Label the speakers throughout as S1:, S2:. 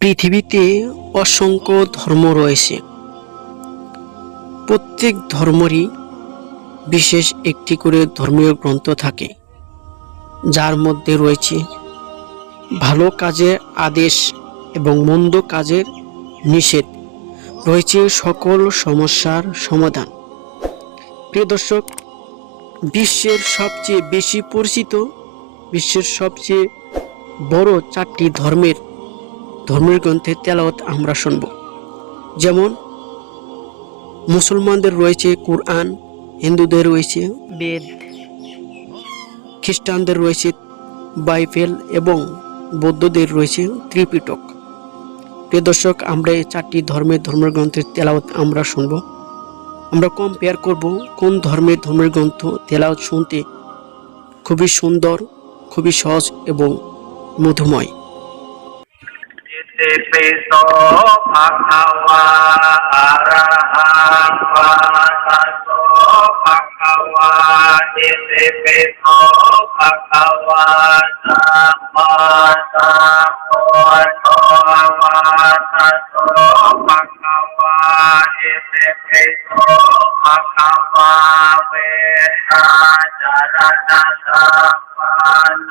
S1: পৃথিবীতে অসংখ্য ধর্ম রয়েছে। প্রত্যেক ধর্মেরই বিশেষ একটি করে ধর্মীয় গ্রন্থ থাকে, যার মধ্যে রয়েছে ভালো কাজের আদেশ এবং মন্দ কাজের নিষেধ। রয়েছে সকল সমস্যার সমাধান। প্রিয় দর্শক, বিশ্বের সবচেয়ে বেশি পরিচিত, বিশ্বের সবচেয়ে বড় চারটি ধর্মের ধর্মের গ্রন্থের তেলাওয়াত আমরা শুনব। যেমন, মুসলমানদের রয়েছে কোরআন, হিন্দুদের রয়েছে বেদ, খ্রিস্টানদের রয়েছে বাইবেল এবং বৌদ্ধদের রয়েছে ত্রিপিটক। প্রিয় দর্শক, আমরা এই চারটি ধর্মের ধর্মের গ্রন্থের তেলাওয়াত আমরা শুনব। আমরা কম্পেয়ার করব কোন ধর্মের ধর্মের গ্রন্থ তেলাওয়াত শুনতে খুবই সুন্দর, খুবই সহজ এবং মধুময়।
S2: สิปิโส
S3: ภ
S2: ะคะ
S3: วะอะระหังปัสสะโสภ
S2: ะ
S3: คะวะอิสิปิโสภะคะวะสัมมาสัมพุทโธวัสสะโสภะคะวะอิสิปิโสภะคะวะเวทนาจารณะสัมปันโน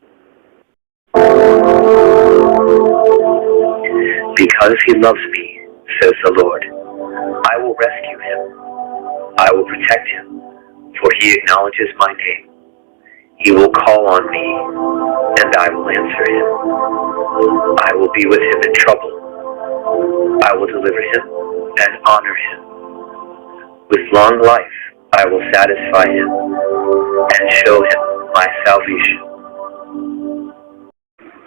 S4: Because he loves me, says the Lord, I will rescue him. I will protect him, for he acknowledges my name. He will call on me, and I will answer him. I will be with him in trouble. I will deliver him and honor him. With long life, I will satisfy him and show him my salvation.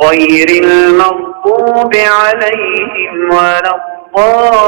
S3: غير المغضوب عليهم ولا الضالين.